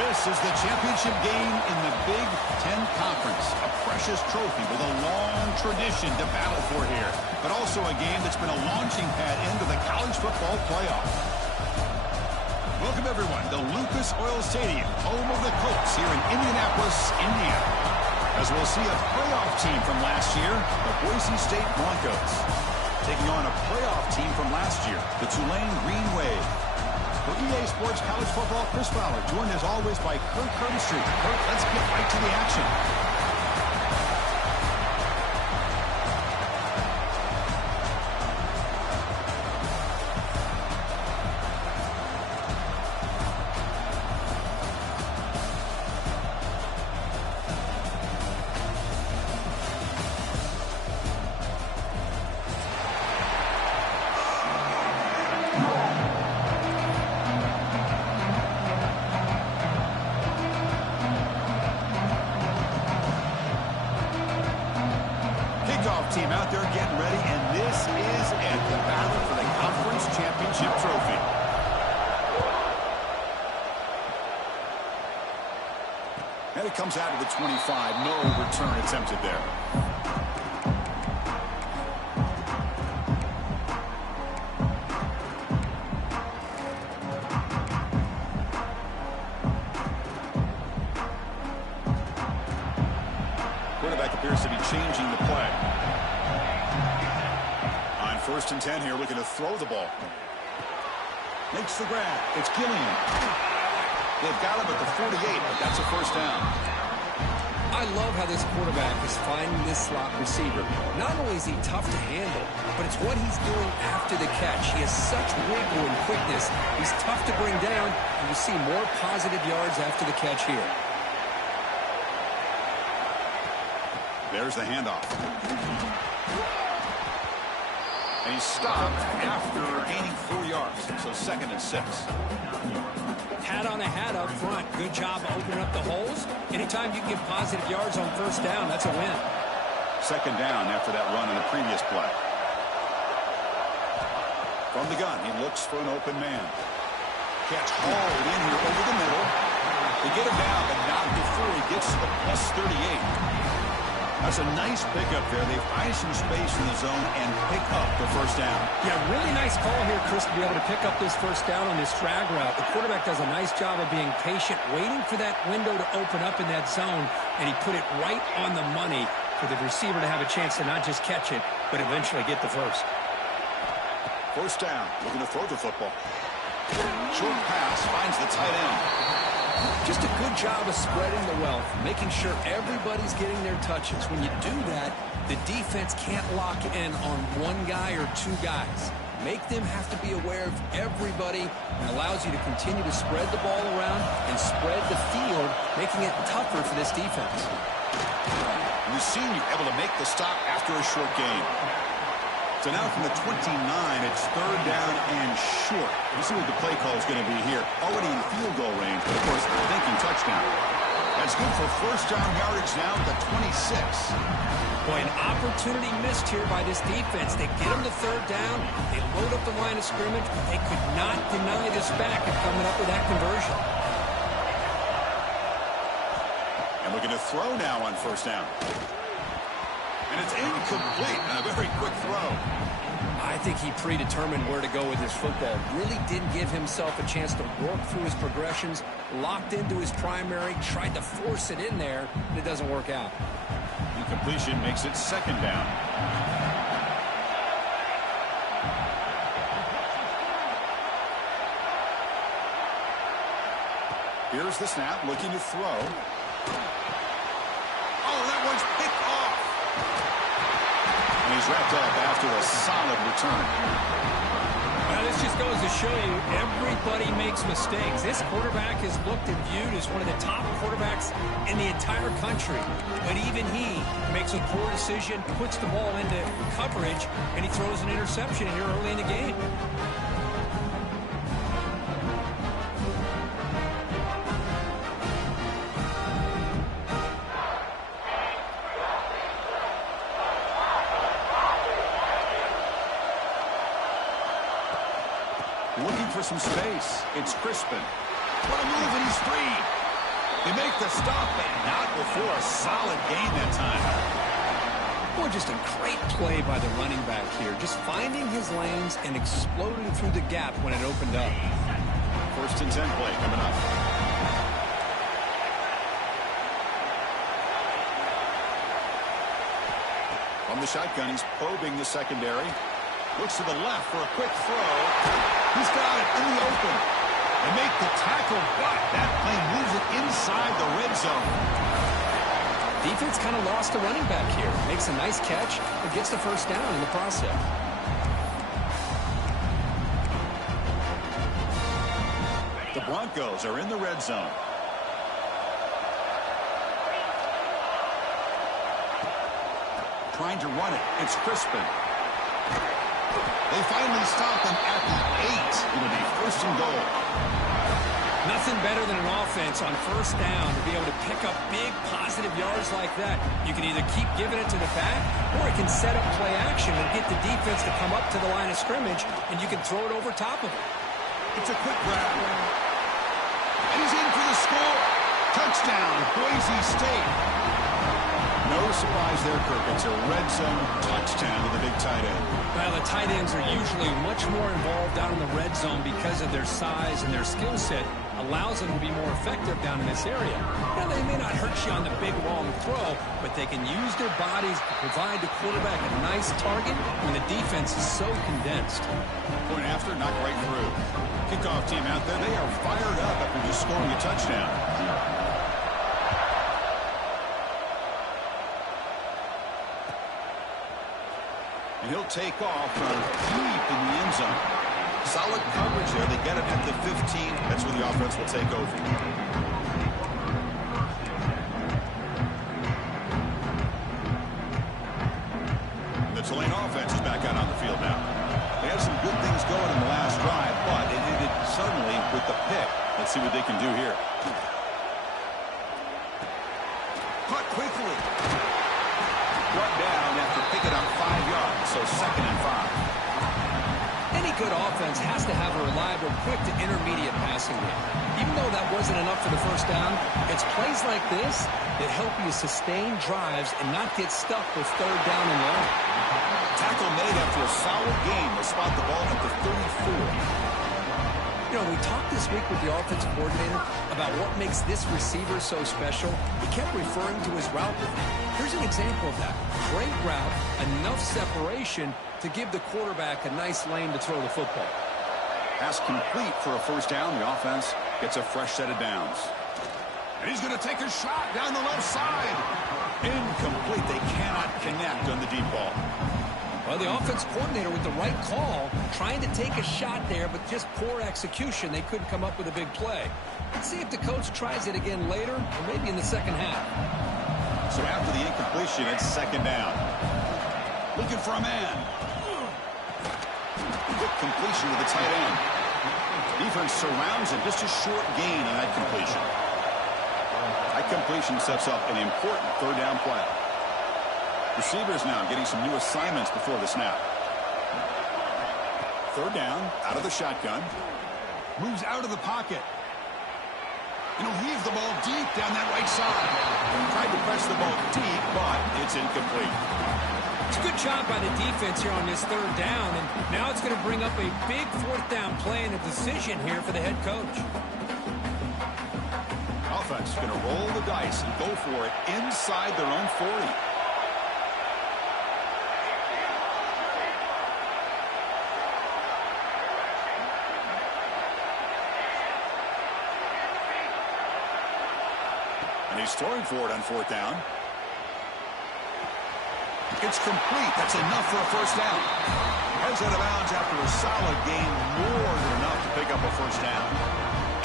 This is the championship game in the Big Ten Conference. A precious trophy with a long tradition to battle for here. But also a game that's been a launching pad into the college football playoff. Welcome, everyone, to Lucas Oil Stadium, home of the Colts here in Indianapolis, Indiana. As we'll see a playoff team from last year, the Boise State Broncos, taking on a playoff team from last year, the Tulane Green Wave. For EA Sports College Football, Chris Fowler, joined as always by Kirk Curtis-Street. Kirk, let's get right to the action. Team out there getting ready, and this is it, the battle for the conference championship trophy. And it comes out of the 25. No return attempted there. Quarterback appears to be changing the play. First and 10 here, looking to throw the ball. Makes the grab. It's Gilliam. They've got him at the 48, but that's a first down. I love how this quarterback is finding this slot receiver. Not only is he tough to handle, but it's what he's doing after the catch. He has such wiggle and quickness. He's tough to bring down, and you see more positive yards after the catch here. There's the handoff. And he's stopped after gaining 4 yards, so 2nd and 6. Hat on a hat up front. Good job opening up the holes. Anytime you get positive yards on first down, that's a win. 2nd down after that run in the previous play. From the gun, he looks for an open man. Catch hauled in here over the middle. They get him down, but not before he gets to the +38. That's a nice pickup there. They find some space in the zone and pick up the first down. Yeah, really nice call here, Chris, to be able to pick up this first down on this drag route. The quarterback does a nice job of being patient, waiting for that window to open up in that zone, and he put it right on the money for the receiver to have a chance to not just catch it, but eventually get the first. First down, looking to throw the football. Short pass, finds the tight end. Just a good job of spreading the wealth, making sure everybody's getting their touches. When you do that, the defense can't lock in on one guy or two guys. Make them have to be aware of everybody, and allows you to continue to spread the ball around and spread the field, making it tougher for this defense. We've seen you able to make the stop after a short gain. So now from the 29, it's 3rd down and short. We'll see what the play call is going to be here. Already in field goal range, but of course, thinking touchdown. That's good for first down yardage now at the 26. Boy, an opportunity missed here by this defense. They get him to 3rd down. They load up the line of scrimmage. They could not deny this back of coming up with that conversion. And looking to throw now on first down. And it's incomplete, and a very quick throw. I think he predetermined where to go with his football. Really didn't give himself a chance to work through his progressions, locked into his primary, tried to force it in there, and it doesn't work out. Incompletion makes it 2nd down. Here's the snap, looking to throw. Oh, that one's picked off. And he's wrapped up after a solid return. Well, this just goes to show you everybody makes mistakes. This quarterback is looked and viewed as one of the top quarterbacks in the entire country. But even he makes a poor decision, puts the ball into coverage, and he throws an interception here early in the game. Looking for some space. It's Crispin. What a move, and he's free. They make the stop, but not before a solid gain that time. Boy, just a great play by the running back here. Just finding his lanes and exploding through the gap when it opened up. 1st and 10 play coming up. On the shotgun, he's probing the secondary. Looks to the left for a quick throw. He's got it in the open. They make the tackle, but that play moves it inside the red zone. Defense kind of lost the running back here. Makes a nice catch and gets the first down in the process. The Broncos are in the red zone. Trying to run it. It's Crispin. They finally stop him at the 8. It'll be 1st and goal. Nothing better than an offense on 1st down to be able to pick up big positive yards like that. You can either keep giving it to the back, or it can set up play action and get the defense to come up to the line of scrimmage, and you can throw it over top of it. It's a quick grab. And he's in for the score. Touchdown, Boise State. No surprise there, Kirk. It's a red zone touchdown to the big tight end. Well, the tight ends are usually much more involved down in the red zone because of their size and their skill set. Allows them to be more effective down in this area. Now, they may not hurt you on the big, long throw, but they can use their bodies to provide the quarterback a nice target when the defense is so condensed. Point after, not right through. Kickoff team out there, they are fired up after just scoring a touchdown. And he'll take off from deep in the end zone. Solid coverage there. They get it at the 15. That's where the offense will take over. The Tulane offense is back out on the field now. They had some good things going in the last drive, but it ended suddenly with the pick. Let's see what they can do here. Caught quickly. Brought down after picking up 5 yards, so 2nd and 5. Any good offense has to have a reliable, quick to intermediate passing game. Even though that wasn't enough for the 1st down, it's plays like this that help you sustain drives and not get stuck with 3rd down and long. Tackle made after a solid game. They'll spot the ball at the 34. You know, we talked this week with the offensive coordinator about what makes this receiver so special. He kept referring to his route. Here's an example of that. Great route, enough separation to give the quarterback a nice lane to throw the football. Pass complete for a 1st down. The offense gets a fresh set of downs. And he's going to take a shot down the left side. Incomplete. They cannot connect on the deep ball. Well, the offense coordinator with the right call, trying to take a shot there, but just poor execution. They couldn't come up with a big play. Let's see if the coach tries it again later, or maybe in the 2nd half. So after the incompletion, it's 2nd down. Looking for a man. Quick completion to the tight end. Defense surrounds him. Just a short gain on that completion. That completion sets up an important 3rd down play. Receivers now getting some new assignments before the snap. 3rd down, out of the shotgun. Moves out of the pocket. And he'll heave the ball deep down that right side. Tried to press the ball deep, but it's incomplete. It's a good job by the defense here on this 3rd down, and now it's going to bring up a big 4th down play and a decision here for the head coach. Offense is going to roll the dice and go for it inside their own 40. And he's throwing for it on 4th down. It's complete. That's enough for a 1st down. Heads out of bounds after a solid game. More than enough to pick up a 1st down.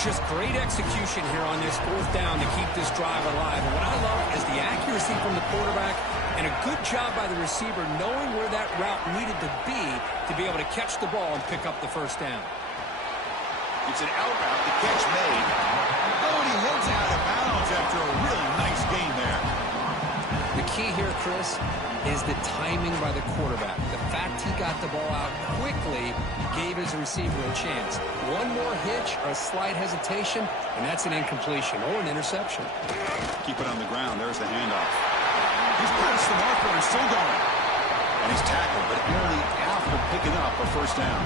Just great execution here on this 4th down to keep this drive alive. And what I love is the accuracy from the quarterback and a good job by the receiver knowing where that route needed to be able to catch the ball and pick up the 1st down. It's an out route. The catch made. Oh, and he heads out of bounds after a really nice gain there. The key here, Chris, is the timing by the quarterback. The fact he got the ball out quickly gave his receiver a chance. One more hitch or a slight hesitation, and that's an incompletion or an interception. Keep it on the ground. There's the handoff. He's past the marker and still going. And he's tackled, but barely after picking up a first down.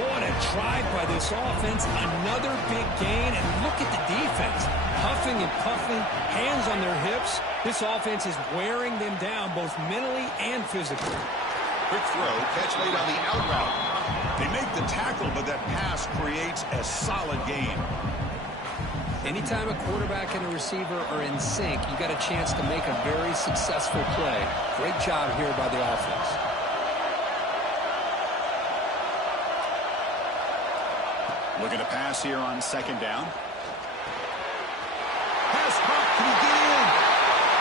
What a drive by this offense. Another big gain, and look at the defense. Huffing and puffing, hands on their hips. This offense is wearing them down both mentally and physically. Quick throw, catch late on the out route. They make the tackle, but that pass creates a solid gain. Anytime a quarterback and a receiver are in sync, you got a chance to make a very successful play. Great job here by the offense. Looking to pass here on second down. Pass caught. Can he get in?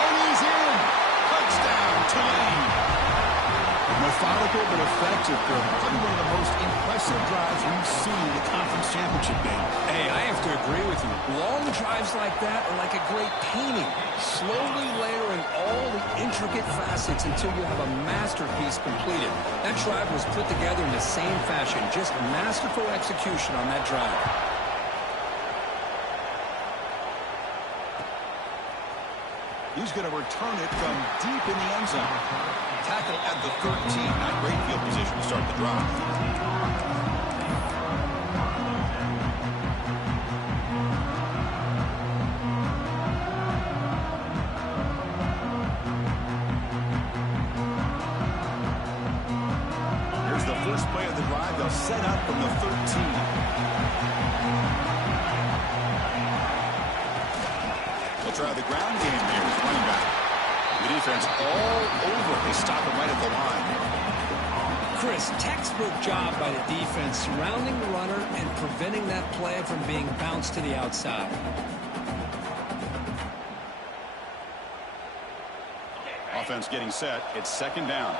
Oh, he's in. Touchdown, Tulane. Methodical but effective. Probably one of the most impressive drives we've seen in the conference championship game. Hey, I have to agree with you. Long drives like that are like a great painting. Slowly layering all the intricate facets until you have a masterpiece completed. That drive was put together in the same fashion. Just masterful execution on that drive. He's going to return it from deep in the end zone. Tackle at the 13. Not great field position to start the drive. Here's the first play of the drive. They'll set up from the 13. Try the ground game here with running back. The defense all over. They stop him right at the line. Chris, textbook job by the defense surrounding the runner and preventing that play from being bounced to the outside. Offense getting set. It's second down.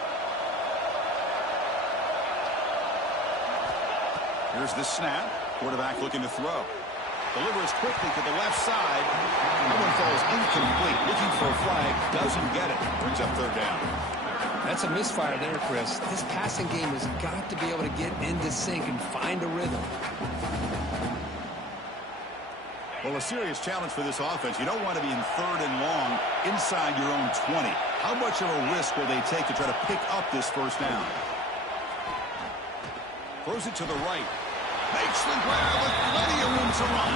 Here's the snap. Quarterback looking to throw. Delivers quickly to the left side. That one falls incomplete. Looking for a flag. Doesn't get it. Brings up third down. That's a misfire there, Chris. This passing game has got to be able to get into sync and find a rhythm. Well, a serious challenge for this offense. You don't want to be in third and long inside your own 20. How much of a risk will they take to try to pick up this first down? Throws it to the right. Makes the grab with plenty of room to run.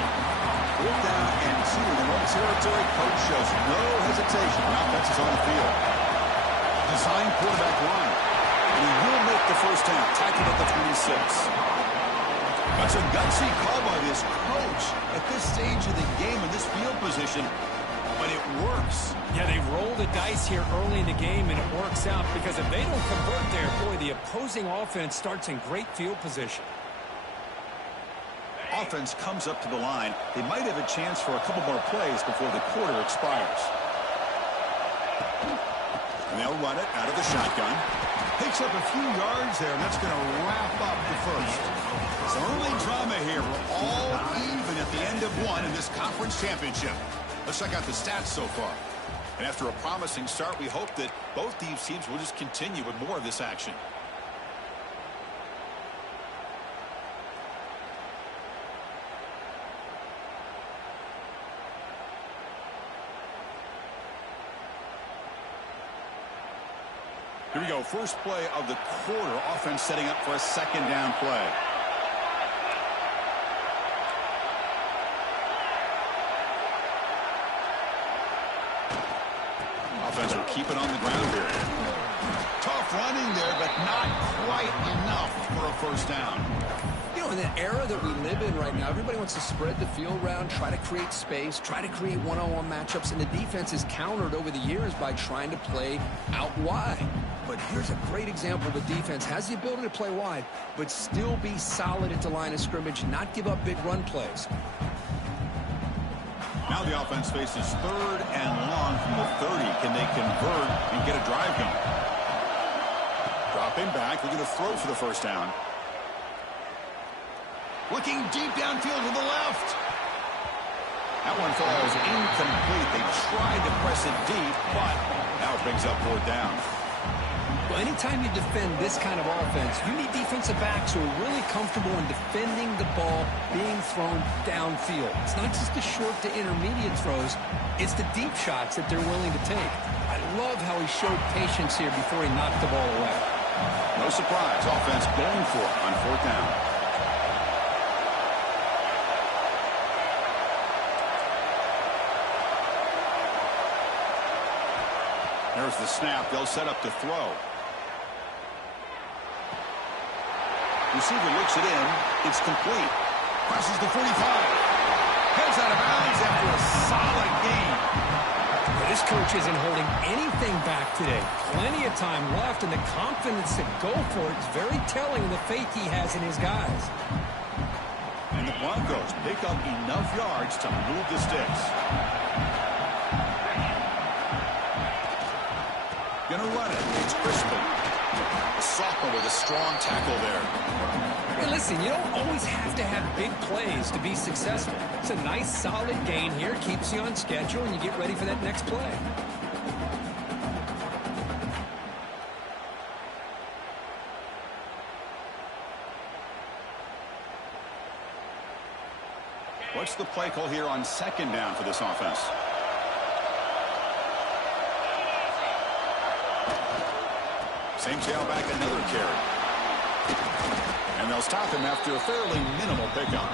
4th down and 2 in the right territory. Coach shows no hesitation. The offense is on the field. Designed quarterback line. And he will make the first down. Tackled at the 26. That's a gutsy call by this coach at this stage of the game in this field position. But it works. Yeah, they roll the dice here early in the game, and it works out because if they don't convert there, boy, the opposing offense starts in great field position. Offense comes up to the line. They might have a chance for a couple more plays before the quarter expires. And they'll run it out of the shotgun. Picks up a few yards there, and that's going to wrap up the first. Some early drama here. We're all even at the end of one in this conference championship. Let's check out the stats so far. And after a promising start, we hope that both these teams will just continue with more of this action. Here we go. First play of the quarter. Offense setting up for a second down play. Offense will keep it on the ground here. Tough running there, but not quite enough for a first down. You know, in the era that we live in right now, everybody wants to spread the field around, try to create space, try to create one-on-one matchups, and the defense is countered over the years by trying to play out wide. But here's a great example. The defense has the ability to play wide, but still be solid at the line of scrimmage, not give up big run plays. Now the offense faces third and long from the 30. Can they convert and get a drive going? Dropping back, looking to throw for the first down. Looking deep downfield to the left. That one falls incomplete. They tried to press it deep, but now it brings up 4th down. Well, anytime you defend this kind of offense, you need defensive backs who are really comfortable in defending the ball being thrown downfield. It's not just the short to intermediate throws, it's the deep shots that they're willing to take. I love how he showed patience here before he knocked the ball away. No surprise, offense going for it on 4th down. There's the snap. They'll set up to throw. Receiver looks it in. It's complete. Crosses the 45. Heads out of bounds after a solid gain. But this coach isn't holding anything back today. Plenty of time left, and the confidence to go for it is very telling of the faith he has in his guys. And the Broncos pick up enough yards to move the sticks. Gonna run it. It's Crispin. A sophomore with a strong tackle there. Hey, listen, you don't always have to have big plays to be successful. It's a nice, solid gain here. Keeps you on schedule, and you get ready for that next play. What's the play call here on 2nd down for this offense? Same tailback, another carry. And they'll stop him after a fairly minimal pickup.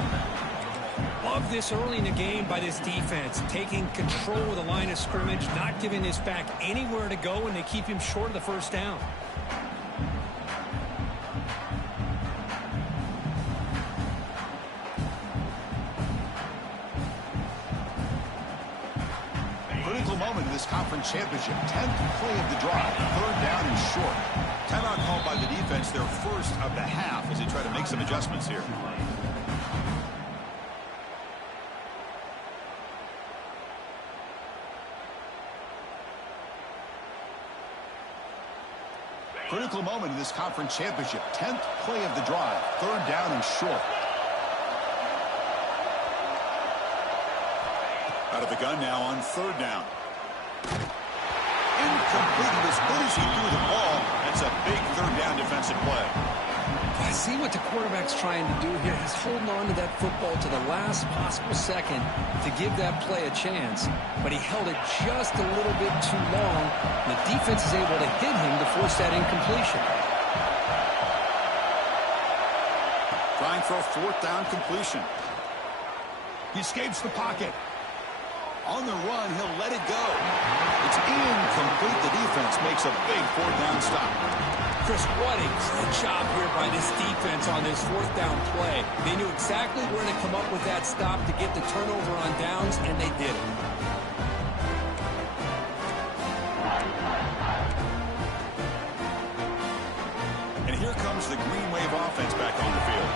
Love this early in the game by this defense. Taking control of the line of scrimmage, not giving this back anywhere to go, and they keep him short of the 1st down. Critical moment in this conference championship. 10th play of the drive. 3rd down and short. Timeout called by the defense, their first of the half, as they try to make some adjustments here. Critical moment in this conference championship. 10th play of the drive. 3rd down and short. Out of the gun now on 3rd down. Incomplete as good as he threw the ball. That's a big 3rd down defensive play. I see what the quarterback's trying to do here. He's holding on to that football to the last possible second to give that play a chance. But he held it just a little bit too long. And the defense is able to hit him to force that incompletion. Trying for a 4th down completion. He escapes the pocket. On the run, he'll let it go. It's incomplete. The defense makes a big 4th down stop. Chris, what a good job here by this defense on this 4th down play. They knew exactly where to come up with that stop to get the turnover on downs, and they did it. And here comes the Green Wave offense back on the field.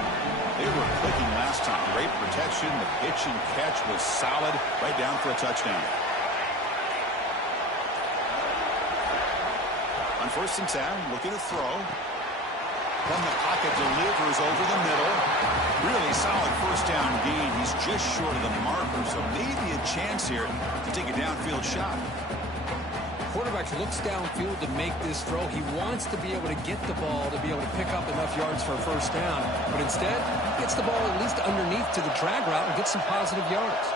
They were clicking last time. Great protection. The pitch and catch was solid. Right down for a touchdown. On 1st and 10, looking to throw. From the pocket, delivers over the middle. Really solid 1st down gain. He's just short of the marker, so maybe a chance here to take a downfield shot. Quarterback looks downfield to make this throw. He wants to be able to get the ball to be able to pick up enough yards for a 1st down. But instead, gets the ball at least underneath to the drag route and gets some positive yards.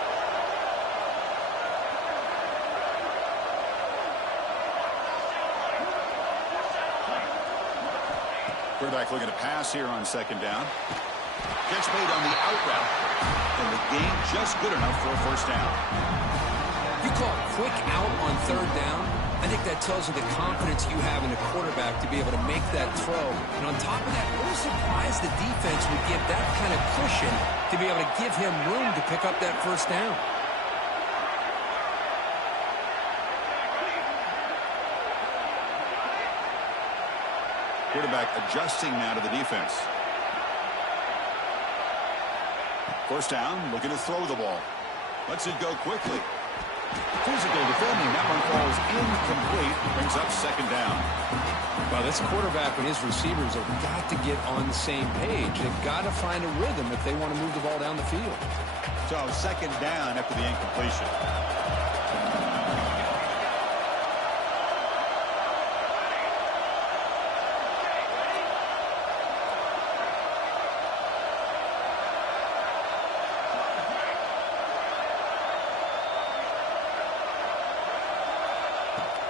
Quarterback looking to pass here on 2nd down. Catch made on the out route. And the gain just good enough for a 1st down. You call a quick out on 3rd down. I think that tells you the confidence you have in the quarterback to be able to make that throw. And on top of that, a little surprised the defense would give that kind of cushion to be able to give him room to pick up that 1st down. Quarterback adjusting now to the defense. 1st down, looking to throw the ball. Lets it go quickly. Physical defending. That one falls incomplete. Brings up 2nd down. Well, this quarterback and his receivers have got to get on the same page. They've got to find a rhythm if they want to move the ball down the field. So second down after the incompletion.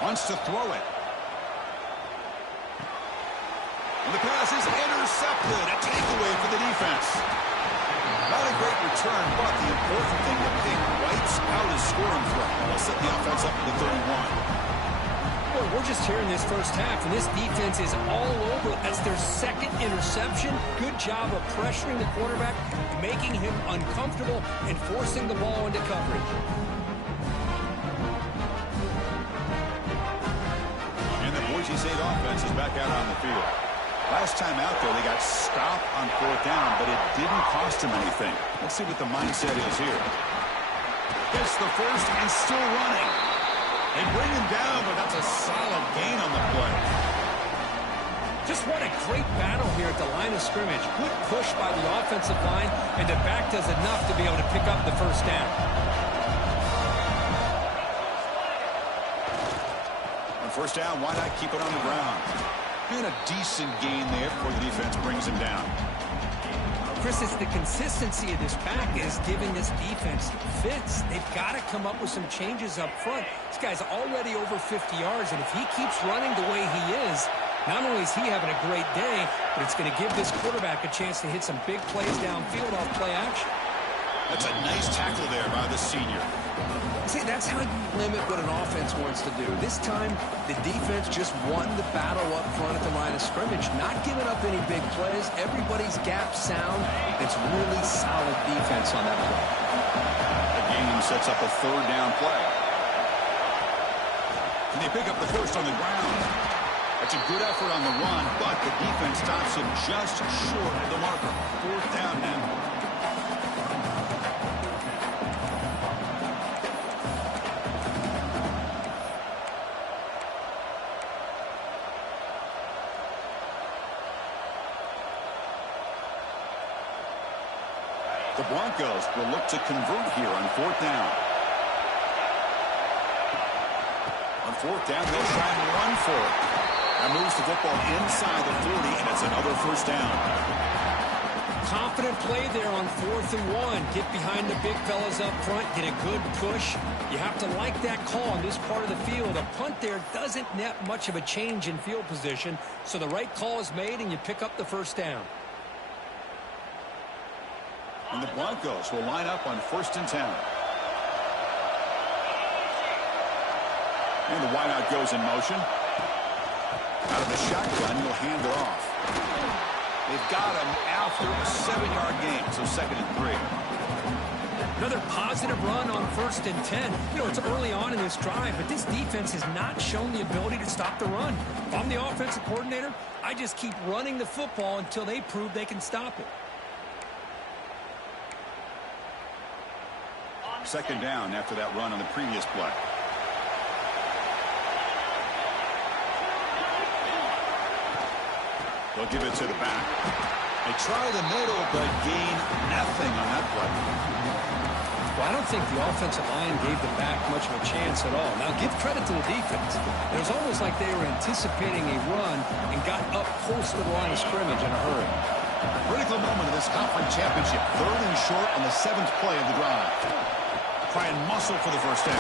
Wants to throw it. And the pass is intercepted. A takeaway for the defense. Not a great return, but the important thing, the pick wipes out his scoring threat. They'll set the offense up to the 31. Well, we're just here in this first half, and this defense is all over. That's their second interception. Good job of pressuring the quarterback, making him uncomfortable, and forcing the ball into coverage. And the Boise State offense is back out on the field. Last time out there, they got stopped on fourth down, but it didn't cost them anything. Let's see what the mindset is here. Gets the first and still running. They bring him down, but that's a solid gain on the play. Just what a great battle here at the line of scrimmage. Good push by the offensive line, and the back does enough to be able to pick up the first down. On first down, why not keep it on the ground? And a decent gain there before the defense brings him down. Chris, it's the consistency of this pack is giving this defense fits. They've got to come up with some changes up front. This guy's already over 50 yards, and if he keeps running the way he is, not only is he having a great day, but it's going to give this quarterback a chance to hit some big plays downfield off play action. That's a nice tackle there by the senior. See, that's how you limit what an offense wants to do. This time, the defense just won the battle up front at the line of scrimmage, not giving up any big plays. Everybody's gap sound. It's really solid defense on that play. The game sets up a third down play. And they pick up the first on the ground. That's a good effort on the run, but the defense stops him just short of the marker. Fourth down now. The Broncos will look to convert here on fourth down. On fourth down, they'll try and run for it. That moves the football inside the 40, and it's another first down. Confident play there on 4th and 1. Get behind the big fellas up front, get a good push. You have to like that call on this part of the field. A punt there doesn't net much of a change in field position, so the right call is made, and you pick up the first down. And the Broncos will line up on 1st and 10. And the wideout goes in motion. Out of the shotgun, he'll hand it off. They've got him after a 7-yard gain, so 2nd and 3. Another positive run on 1st and 10. You know, it's early on in this drive, but this defense has not shown the ability to stop the run. If I'm the offensive coordinator, I just keep running the football until they prove they can stop it. 2nd down after that run on the previous play. They'll give it to the back. They try the middle, but gain nothing on that play. Well, I don't think the offensive line gave the back much of a chance at all. Now, give credit to the defense. It was almost like they were anticipating a run and got up close to the line of scrimmage in a hurry. Critical moment of this conference championship. 3rd and short on the 7th play of the drive. Try and muscle for the first down.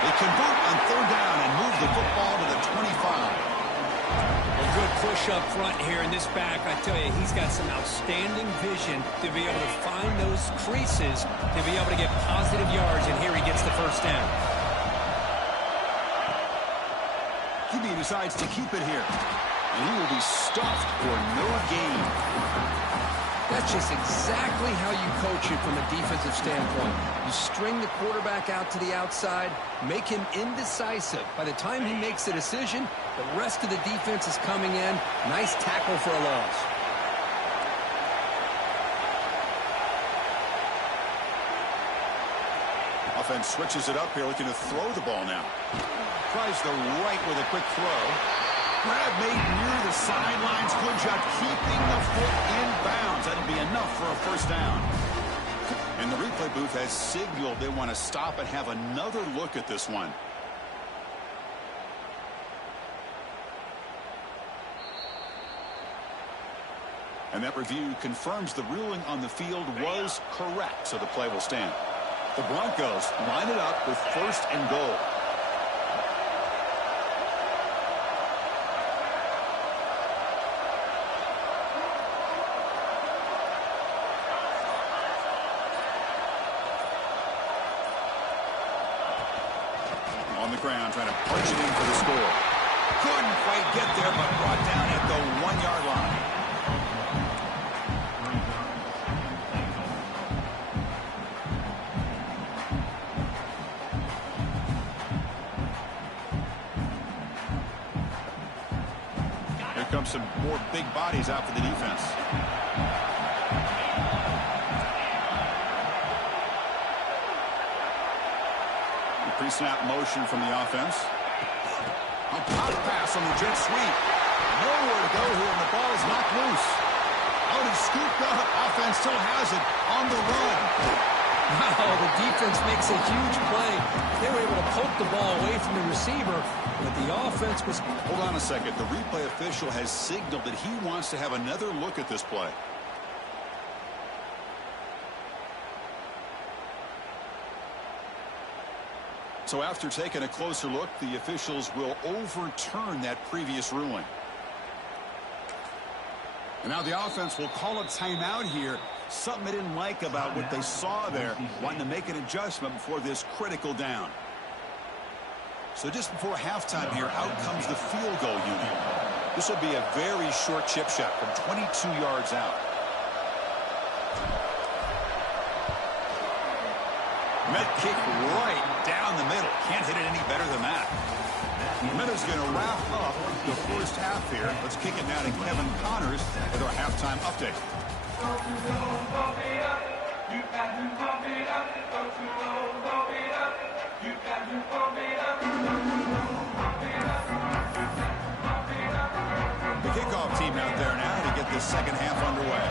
They convert on 3rd down and move the football to the 25. A good push up front here in this back. I tell you, he's got some outstanding vision to be able to find those creases, to be able to get positive yards, and here he gets the first down. QB decides to keep it here, and he will be stuffed for no gain. That's just exactly how you coach it from a defensive standpoint. You string the quarterback out to the outside, make him indecisive. By the time he makes a decision, the rest of the defense is coming in. Nice tackle for a loss. Offense switches it up here, looking to throw the ball now. Tries the right with a quick throw. Grab made near the sidelines. Good job keeping the foot in bounds. That'll be enough for a first down. And the replay booth has signaled they want to stop and have another look at this one. And that review confirms the ruling on the field was correct, so the play will stand. The Broncos line it up with 1st and goal. On the ground, trying to punch it in for the score. Couldn't quite get there, but brought down at the 1-yard line. Here comes some more big bodies out for the defense. Pre-snap motion from the offense. A pop pass on the jet sweep. Nowhere to go here, and the ball is knocked loose. Out and scooped up. Offense still has it on the run. Wow, the defense makes a huge play. They were able to poke the ball away from the receiver, but the offense was... Hold on a second. The replay official has signaled that he wants to have another look at this play. So after taking a closer look, the officials will overturn that previous ruling. And now the offense will call a timeout here. Something they didn't like about what they saw there, wanting to make an adjustment before this critical down. So just before halftime here, out comes the field goal unit. This will be a very short chip shot from 22 yards out. Met kick right down the middle. Can't hit it any better than that. Minutes going to wrap up the first half here. Let's kick it now to Kevin Connors with our halftime update. The kickoff team out there now to get the second half underway.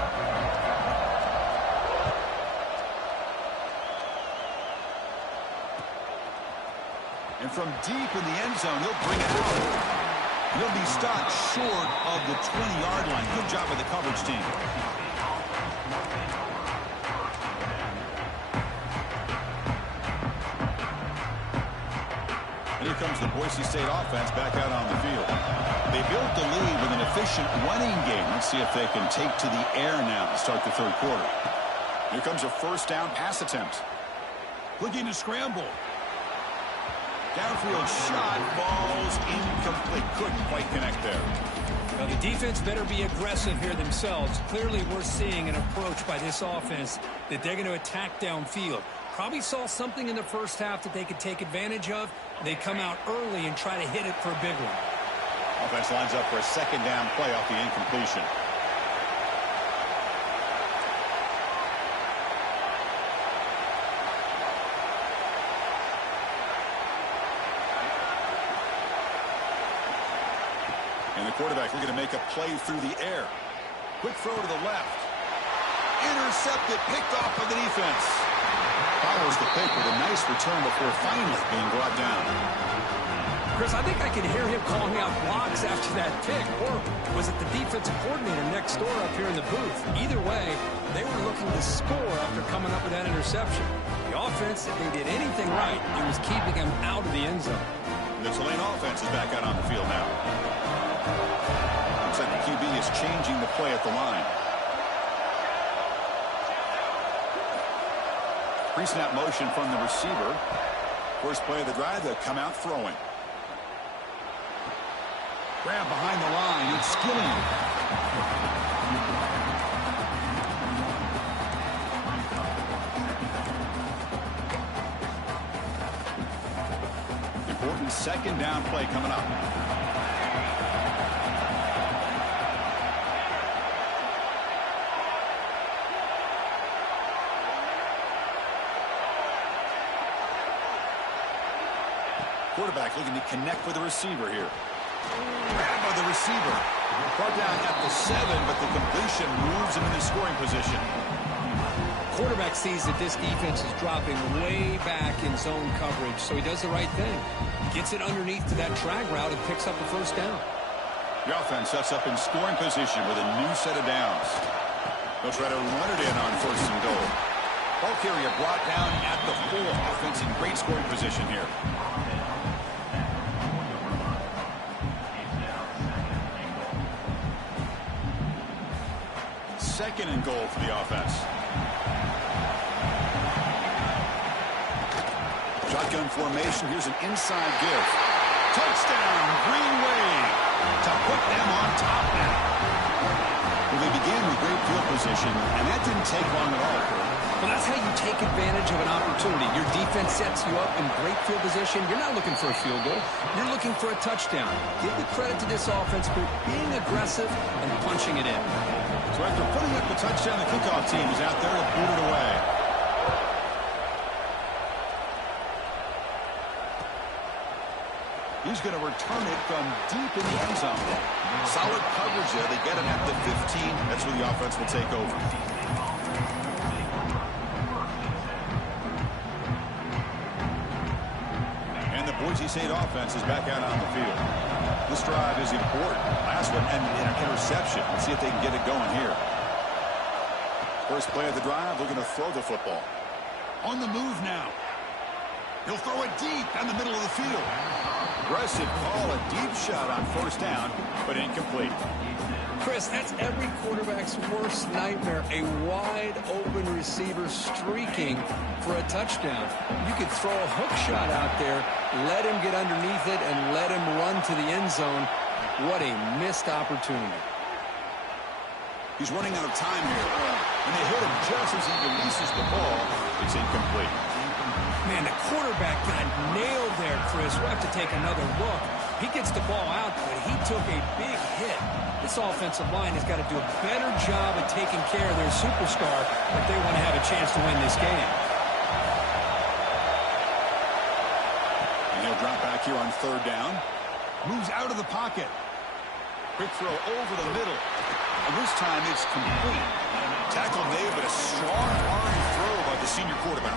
And from deep in the end zone, he'll bring it out. He'll be stopped short of the 20-yard line. Good job by the coverage team. And here comes the Boise State offense back out on the field. They built the lead with an efficient running game. Let's see if they can take to the air now to start the third quarter. Here comes a first down pass attempt. Looking to scramble. Downfield shot, falls incomplete. Couldn't quite connect there. Well, the defense better be aggressive here themselves. Clearly, we're seeing an approach by this offense that they're going to attack downfield. Probably saw something in the first half that they could take advantage of. They come out early and try to hit it for a big one. Offense lines up for a second down play off the incompletion. And the quarterback looking to make a play through the air. Quick throw to the left. Intercepted, picked off by the defense. Follows the pick with a nice return before finally being brought down. Chris, I think I can hear him calling out blocks after that pick. Or was it the defensive coordinator next door up here in the booth? Either way, they were looking to score after coming up with that interception. The offense, if they did anything right, it was keeping them out of the end zone. The Tulane offense is back out on the field now. Looks like the QB is changing the play at the line. Pre-snap motion from the receiver. First play of the drive, they'll come out throwing. Grab behind the line, it's Skilling. Important second down play coming up. Quarterback looking to connect with the receiver here. Grabbed by the receiver. Brought down at the 7, but the completion moves him into scoring position. Quarterback sees that this defense is dropping way back in zone coverage, so he does the right thing. Gets it underneath to that drag route and picks up a first down. The offense sets up in scoring position with a new set of downs. They'll try to run it in on first and goal. Ball carrier brought down at the 4. Offense in great scoring position here. Second and goal for the offense. Shotgun formation. Here's an inside give. Touchdown, Green Wave, to put them on top now. Well, they began with great field position, and that didn't take long at all. Well, that's how you take advantage of an opportunity. Your defense sets you up in great field position. You're not looking for a field goal. You're looking for a touchdown. Give the credit to this offense for being aggressive and punching it in. So after putting up the touchdown, the kickoff team is out there to boot it away. He's going to return it from deep in the end zone. Solid coverage there. They get him at the 15. That's where the offense will take over. And the Boise State offense is back out on the field. This drive is important. Last one and an interception. Let's see if they can get it going here. First play of the drive, they're going to throw the football. On the move now. He'll throw it deep down the middle of the field. Aggressive call, a deep shot on first down, but incomplete. Chris, that's every quarterback's worst nightmare. A wide-open receiver streaking for a touchdown. You could throw a hook shot out there, let him get underneath it, and let him run to the end zone. What a missed opportunity. He's running out of time here. And they hit him just as he releases the ball. It's incomplete. Man, the quarterback got nailed there, Chris. We'll have to take another look. He gets the ball out, but he took a big hit. This offensive line has got to do a better job of taking care of their superstar if they want to have a chance to win this game. And he'll drop back here on third down. Moves out of the pocket. Quick throw over the middle. And this time it's complete. Tackle made, but a strong arm throw by the senior quarterback.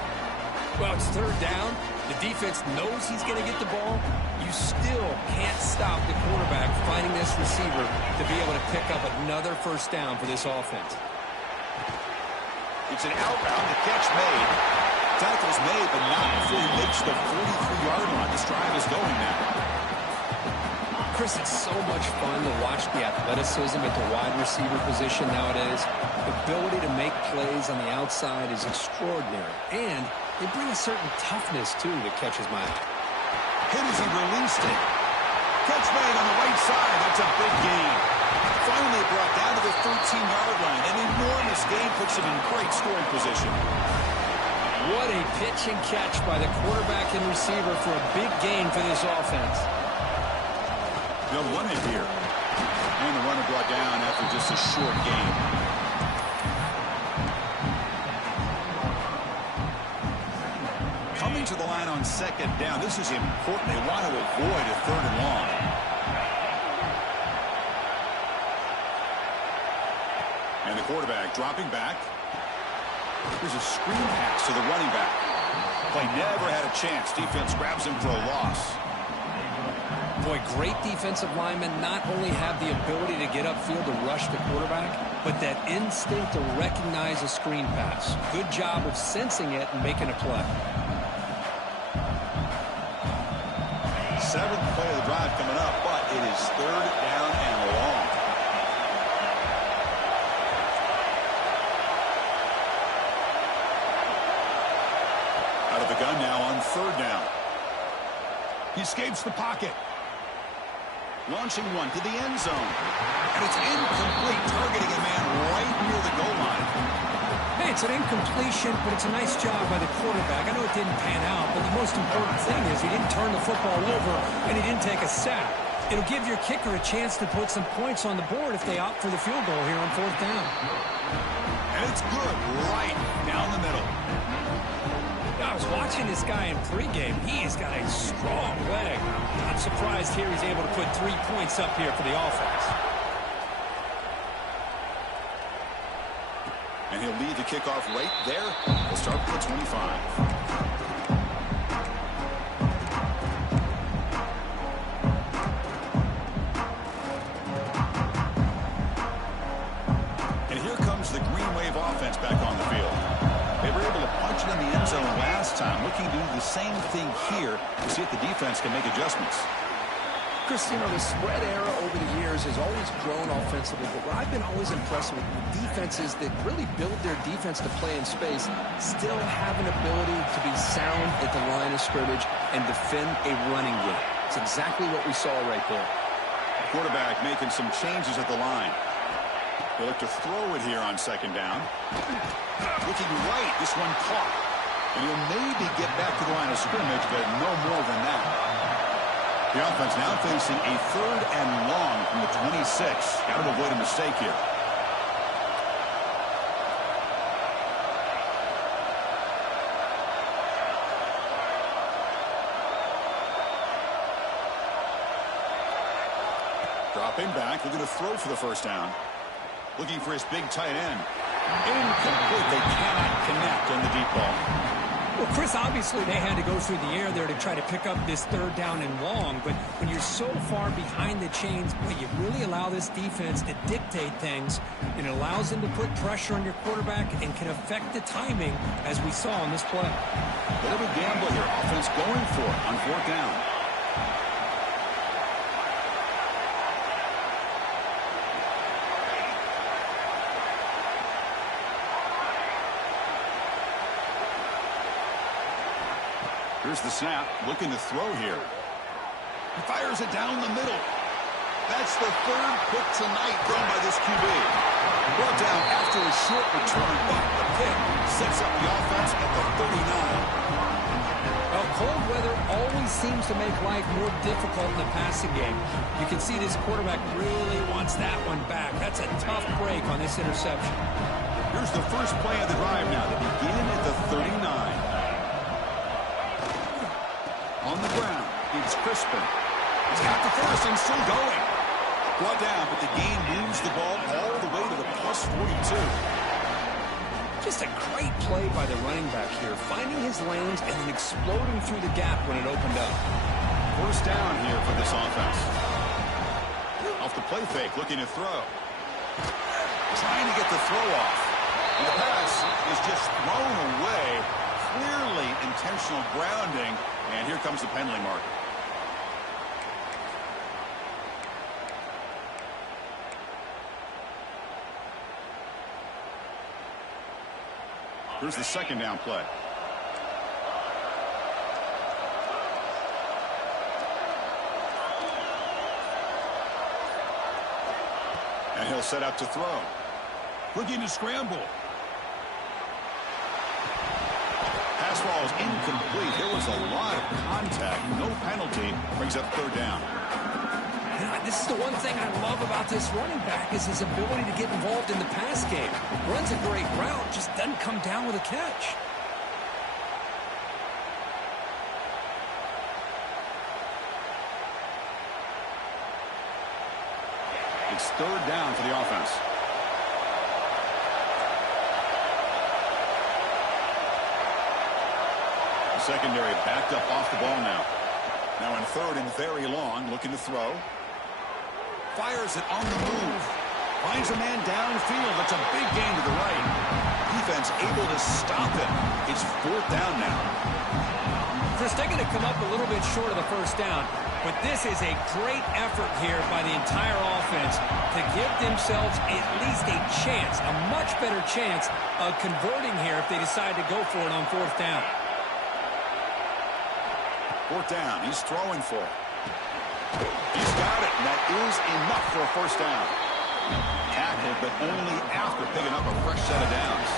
Well, it's third down. The defense knows he's going to get the ball. You still can't stop the quarterback finding this receiver to be able to pick up another first down for this offense. It's an outbound. The catch made. Tackle's made, but not before he makes the 43-yard line. This drive is going now. Chris, it's so much fun to watch the athleticism at the wide receiver position nowadays. The ability to make plays on the outside is extraordinary. And they bring a certain toughness, too, that catches my eye. Hit as he released it. Catch made on the right side. That's a big gain. Finally brought down to the 13-yard line. An enormous gain puts him in great scoring position. What a pitch and catch by the quarterback and receiver for a big gain for this offense. They'll run it here. And the runner brought down after just a short gain. Coming to the line on second down. This is important. They want to avoid a third and long. And the quarterback dropping back. There's a screen pass to the running back. Play never had a chance. Defense grabs him for a loss. Boy, great defensive linemen not only have the ability to get upfield to rush the quarterback, but that instinct to recognize a screen pass. Good job of sensing it and making a play. Seventh play of the drive coming up, but it is third down and long. Out of the gun now on third down. He escapes the pocket. Launching one to the end zone. And it's incomplete, targeting a man right near the goal line. Hey, it's an incompletion, but it's a nice job by the quarterback. I know it didn't pan out, but the most important thing is he didn't turn the football over and he didn't take a sack. It'll give your kicker a chance to put some points on the board if they opt for the field goal here on fourth down. And it's good right down the middle. I was watching this guy in pregame. He's got a strong leg. I'm surprised here he's able to put 3 points up here for the offense. And he'll lead the kickoff right there. We'll start with the 25. The Green Wave offense back on the field. They were able to punch it in the end zone last time, looking to do the same thing here to see if the defense can make adjustments. Chris, you know, the spread era over the years has always grown offensively, but what I've been always impressed with defenses that really build their defense to play in space still have an ability to be sound at the line of scrimmage and defend a running game. It's exactly what we saw right there. Quarterback making some changes at the line. He'll look to throw it here on second down. Looking right, this one caught. And he'll maybe get back to the line of scrimmage, but no more than that. The offense now facing a 3rd and long from the 26. Got to avoid a mistake here. Dropping back, looking to throw for the first down. Looking for his big tight end. Incomplete. They cannot connect on the deep ball. Well, Chris, obviously they had to go through the air there to try to pick up this 3rd down and long. But when you're so far behind the chains, boy, you really allow this defense to dictate things. And it allows them to put pressure on your quarterback and can affect the timing, as we saw on this play. Bit of a gamble here. Offense going for it on 4th down. Here's the snap, looking to throw here. He fires it down the middle. That's the 3rd pick tonight thrown by this QB. Brought down after a short return, but the pick sets up the offense at the 39. Well, cold weather always seems to make life more difficult in the passing game. You can see this quarterback really wants that one back. That's a tough break on this interception. Here's the first play of the drive now to begin at the 39. On the ground, it's Crispin. He's got the first and still going. Brought down, but the gain moves the ball all the way to the plus 42. Just a great play by the running back here, finding his lanes and then exploding through the gap when it opened up. First down here for this offense. Off the play fake, looking to throw. Trying to get the throw off. And the pass is just thrown away. Clearly intentional grounding. And here comes the penalty marker. Here's the second down play. And he'll set up to throw. Looking to scramble. Pass ball is incomplete. There was a lot of contact. No penalty. Brings up 3rd down. This is the one thing I love about this running back is his ability to get involved in the pass game. Runs a great route, just doesn't come down with a catch. It's 3rd down for the offense. Secondary backed up off the ball now. Now in 3rd and very long, looking to throw. Fires it on the move. Finds a man downfield. That's a big gain to the right. Defense able to stop it. It's 4th down now. Chris, they're going to come up a little bit short of the first down, but this is a great effort here by the entire offense to give themselves at least a chance, a much better chance of converting here if they decide to go for it on 4th down. 4th down. He's throwing for it. He's got it, and that is enough for a first down. Tackled, but only after picking up a fresh set of downs.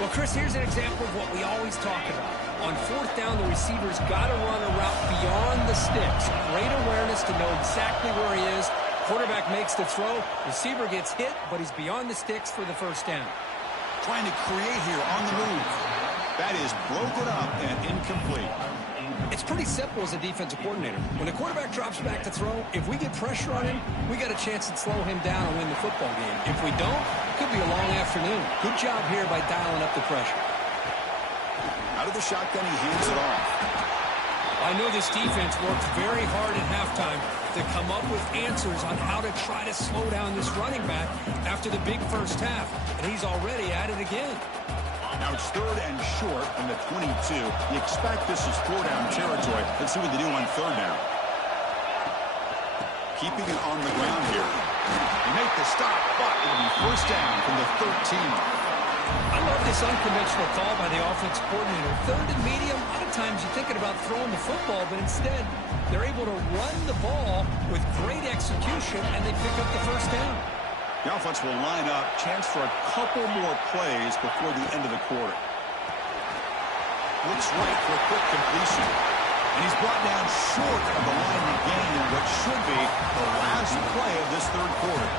Well, Chris, here's an example of what we always talk about. On 4th down, the receiver's got to run a route beyond the sticks. Great awareness to know exactly where he is. Quarterback makes the throw. Receiver gets hit, but he's beyond the sticks for the first down. Trying to create here on the move. That is broken up and incomplete. It's pretty simple as a defensive coordinator. When the quarterback drops back to throw, if we get pressure on him, we got a chance to slow him down and win the football game. If we don't, it could be a long afternoon. Good job here by dialing up the pressure. Out of the shotgun, he hands it off. I know this defense worked very hard at halftime to come up with answers on how to try to slow down this running back after the big first half. And he's already at it again. Now it's 3rd and short from the 22. You expect this is 4-down territory. Let's see what they do on 3rd down. Keeping it on the ground here. They make the stop, but it'll be 1st down from the 13. I love this unconventional call by the offensive coordinator. 3rd and medium, a lot of times you're thinking about throwing the football, but instead they're able to run the ball with great execution, and they pick up the 1st down. The offense will line up. Chance for a couple more plays before the end of the quarter. Looks right for a quick completion. And he's brought down short of the line to gain in what should be the last play of this 3rd quarter.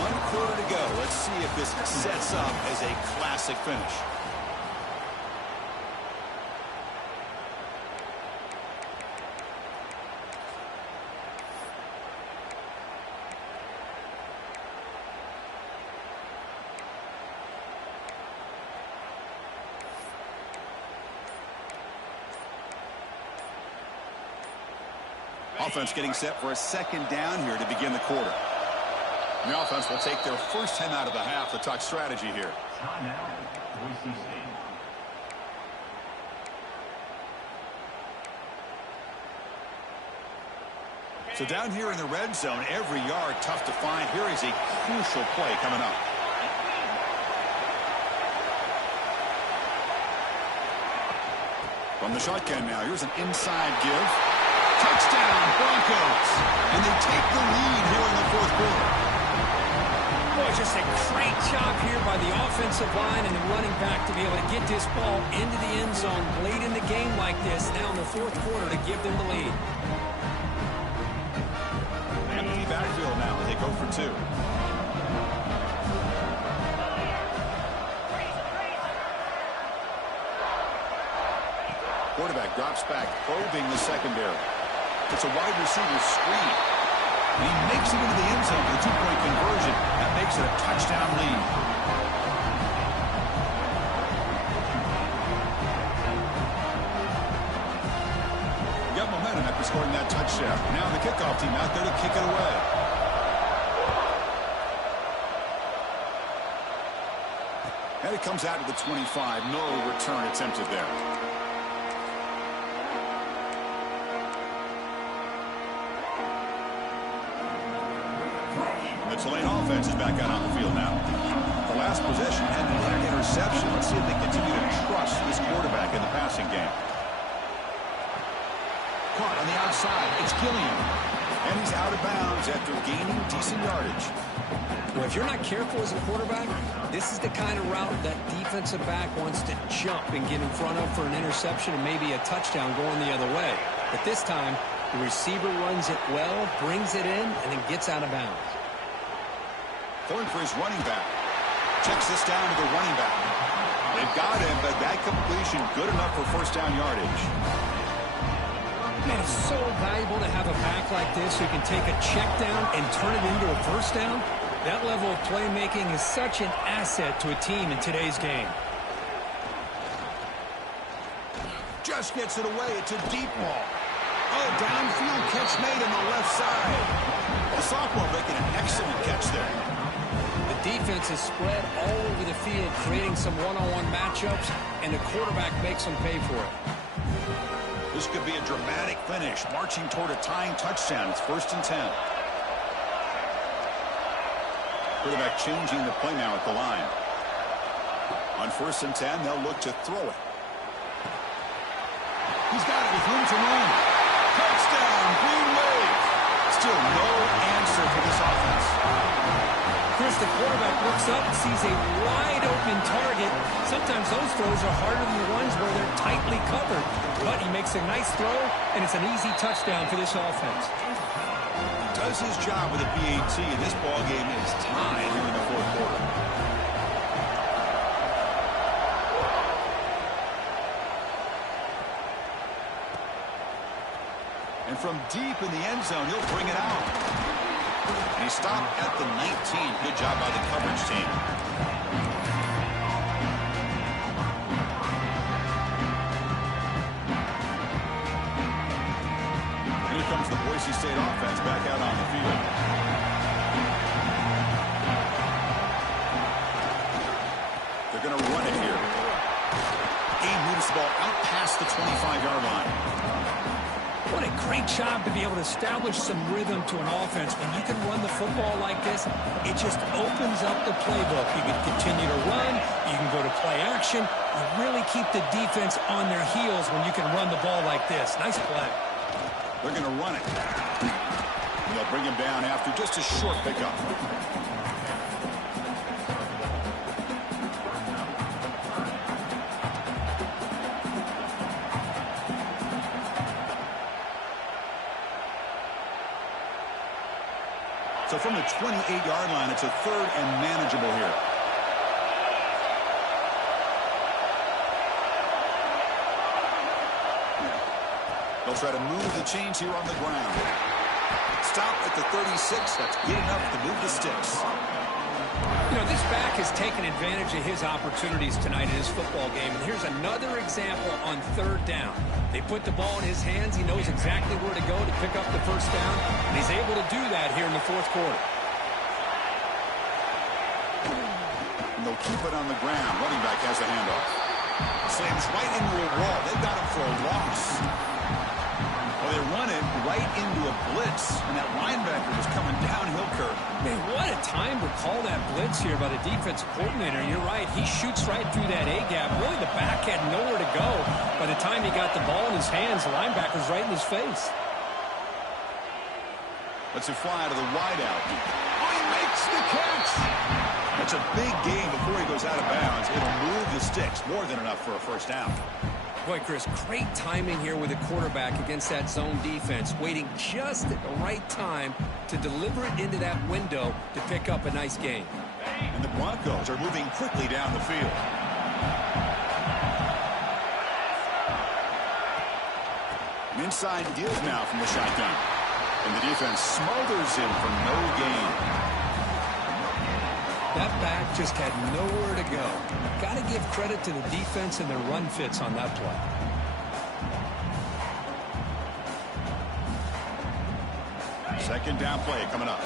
1 quarter to go. Let's see if this sets up as a classic finish. Offense getting set for a 2nd down here to begin the quarter. And the offense will take their first time out of the half to talk strategy here. Boise State. So down here in the red zone, every yard tough to find. Here is a crucial play coming up. From the shotgun now, here's an inside give. Touchdown, Broncos. And they take the lead here in the 4th quarter. Boy, just a great job here by the offensive line and the running back to be able to get this ball into the end zone late in the game like this, now in the 4th quarter, to give them the lead. Empty backfield now. They go for 2. Quarterback drops back, probing the secondary. It's a wide receiver screen. And he makes it into the end zone for the 2-point conversion. That makes it a touchdown lead. Got momentum after scoring that touchdown. Now the kickoff team out there to kick it away. And it comes out to the 25. No return attempted there. The Tulane offense is back out on the field now. The last possession had an interception. Let's see if they continue to trust this quarterback in the passing game. Caught on the outside. It's Gilliam. And he's out of bounds after gaining decent yardage. Well, if you're not careful as a quarterback, this is the kind of route that defensive back wants to jump and get in front of for an interception and maybe a touchdown going the other way. But this time, the receiver runs it well, brings it in, and then gets out of bounds. Throwing for his running back. Checks this down to the running back. They've got him, but that completion good enough for 1st down yardage. Man, it's so valuable to have a back like this who can take a check down and turn it into a 1st down. That level of playmaking is such an asset to a team in today's game. Just gets it away. It's a deep ball. Oh, downfield catch made on the left side. The sophomore making an excellent catch there. The defense is spread all over the field, creating some one-on-one matchups, and the quarterback makes them pay for it. This could be a dramatic finish, marching toward a tying touchdown. It's 1st and 10. Quarterback changing the play now at the line. On 1st and 10, they'll look to throw it. He's got it with room to run. Touchdown, Green Wave. Still no answer for this offense. Chris, the quarterback looks up and sees a wide-open target. Sometimes those throws are harder than the ones where they're tightly covered. But he makes a nice throw, and it's an easy touchdown for this offense. Does his job with a PAT. This ball game is tied here in the 4th quarter. from deep in the end zone. He'll bring it out. And he stopped at the 19. Good job by the coverage team. Here comes the Boise State offense back out on the field. They're going to run it here. He moves the ball out past the 25-yard line. What a great job to be able to establish some rhythm to an offense. When you can run the football like this, it just opens up the playbook. You can continue to run. You can go to play action. You really keep the defense on their heels when you can run the ball like this. Nice play. They're going to run it. And they'll bring him down after just a short pickup. So from the 28-yard line, it's a third and manageable here. They'll try to move the chains here on the ground. Stop at the 36. That's good enough to move the sticks. You know, this back has taken advantage of his opportunities tonight in his football game. And here's another example on third down. They put the ball in his hands. He knows exactly where to go to pick up the first down. And he's able to do that here in the fourth quarter. And they'll keep it on the ground. Running back has the handoff. Slams right into a wall. They've got him for a loss. Well, they run it right into a blitz. And that linebacker was coming downhill, Kirk. Man, what a time to call that blitz here by the defensive coordinator. You're right. He shoots right through that A-gap. Really, the back had nowhere to go. By the time he got the ball in his hands, the linebacker's right in his face. Let's it fly to the wideout. Oh, he makes the catch. That's a big gain before he goes out of bounds. It'll move the sticks. More than enough for a first down. Boy, Chris, great timing here with the quarterback against that zone defense, waiting just at the right time to deliver it into that window to pick up a nice gain. And the Broncos are moving quickly down the field. An inside give now from the shotgun. And the defense smothers him for no gain. That back just had nowhere to go. Got to give credit to the defense and their run fits on that play. Second down play coming up.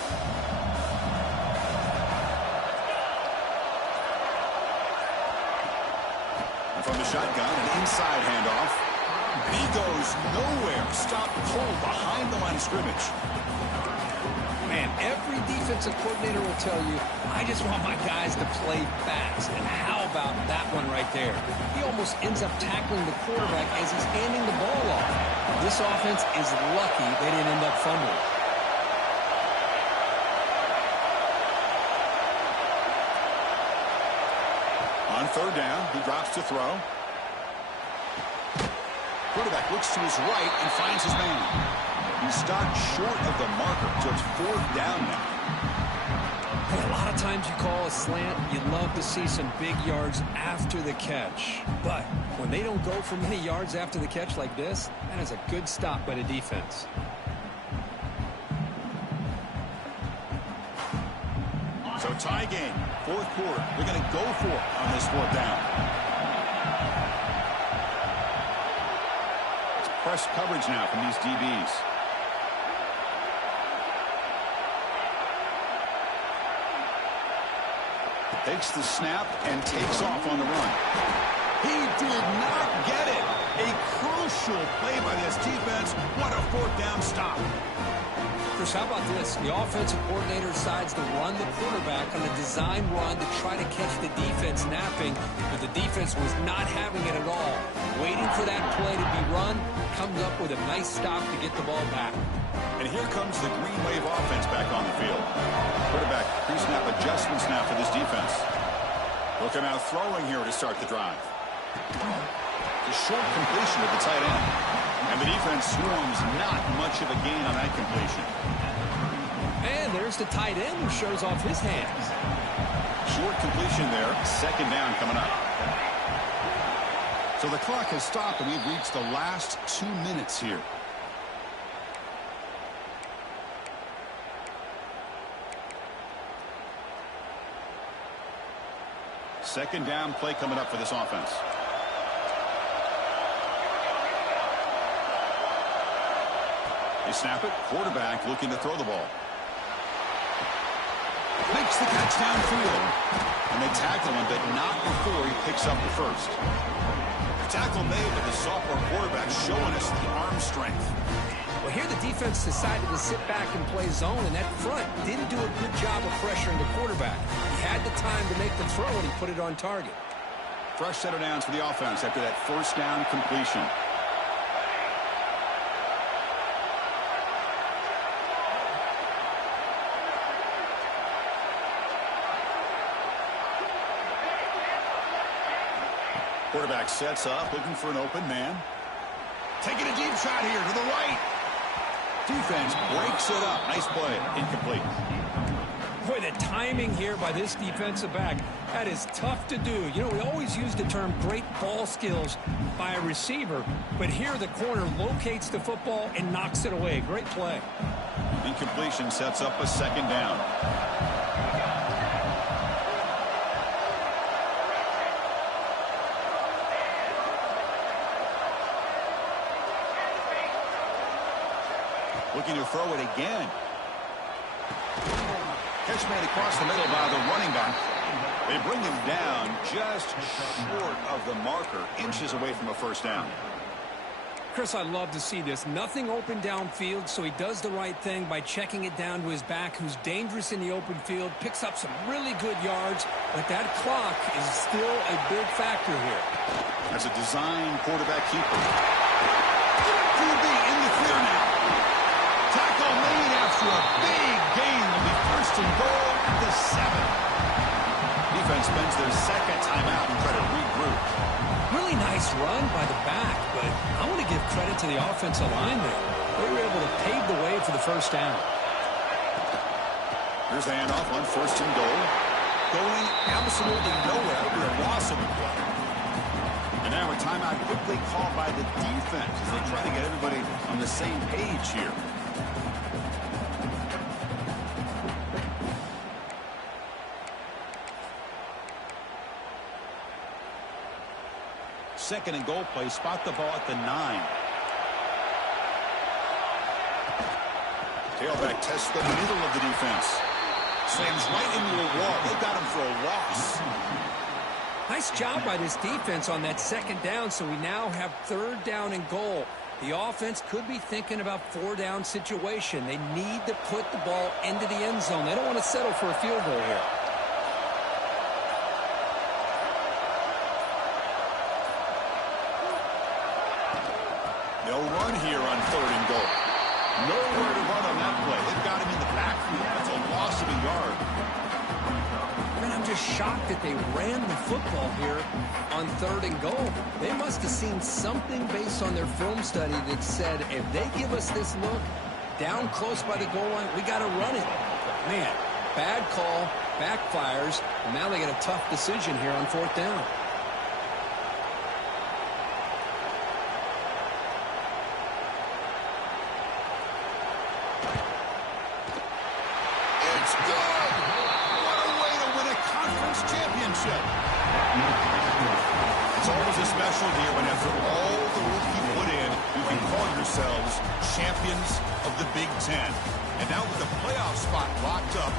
And from the shotgun, an inside handoff. He goes nowhere. Stop cold behind the line of scrimmage. Man, every defensive coordinator will tell you, I just want my guys to play fast. And how about that one right there? He almost ends up tackling the quarterback as he's handing the ball off. This offense is lucky they didn't end up fumbling. On third down, he drops to throw. Quarterback looks to his right and finds his man. He stopped short of the marker, so it's fourth down now. Hey, a lot of times you call a slant, you love to see some big yards after the catch. But when they don't go for many yards after the catch like this, that is a good stop by the defense. So tie game, fourth quarter. They're going to go for it on this fourth down. It's press coverage now from these DBs. Takes the snap and takes off on the run. He did not get it. A crucial play by this defense. What a fourth down stop. Chris, how about this? The offensive coordinator decides to run the quarterback on a design run to try to catch the defense napping, but the defense was not having it at all. Waiting for that play to be run, comes up with a nice stop to get the ball back. And here comes the Green Wave offense back on the field. Quarterback pre-snap adjustments now for this defense. They'll come out throwing here to start the drive. The short completion of the tight end. And the defense swarms not much of a gain on that completion. And there's the tight end who shows off his hands. Short completion there. Second down coming up. So the clock has stopped and we've reached the last 2 minutes here. Second down play coming up for this offense. They snap it. Quarterback looking to throw the ball. Makes the catch downfield. And they tackle him, but not before he picks up the first. The tackle made, but the sophomore quarterback showing us the arm strength. Well, here the defense decided to sit back and play zone, and that front didn't do a good job of pressuring the quarterback. He had the time to make the throw, and he put it on target. Fresh set of downs for the offense after that first down completion. Quarterback sets up, looking for an open man. Taking a deep shot here to the right. Defense breaks it up. Nice play. Incomplete. Boy, the timing here by this defensive back, that is tough to do. You know, we always use the term great ball skills by a receiver, but here the corner locates the football and knocks it away. Great play. Incompletion sets up a second down. Looking to throw it again. Catch made across the middle by the running back. They bring him down just short of the marker, inches away from a first down. Chris, I love to see this. Nothing open downfield, so he does the right thing by checking it down to his back, who's dangerous in the open field, picks up some really good yards, but that clock is still a big factor here. That's a design quarterback keeper. QB in the clear now. Tackle made after a big gain will be first and goal at the 7. Defense spends their second timeout and try to regroup. Really nice run by the back, but I want to give credit to the offensive line there. They were able to pave the way for the first down. Here's the handoff on first and goal. Going absolutely nowhere with a loss of the play. And now a timeout quickly called by the defense as they try to get everybody on the same page here. Second and goal play. Spot the ball at the 9. Tailback tests the middle of the defense. Slams right into a wall. They got him for a loss. Nice job by this defense on that second down, so we now have third down and goal. The offense could be thinking about 4-down situation. They need to put the ball into the end zone. They don't want to settle for a field goal here. They'll run here on third and goal. Nowhere to run on that play. They've got him in the backfield. That's a loss of a yard. Man, I'm just shocked that they ran the football here on third and goal. They must have seen something based on their film study that said, if they give us this look down close by the goal line, we got to run it. Man, bad call, backfires, and now they got a tough decision here on fourth down. It's always a special year when after all the work you put in, you can call yourselves champions of the Big Ten. And now with the playoff spot locked up,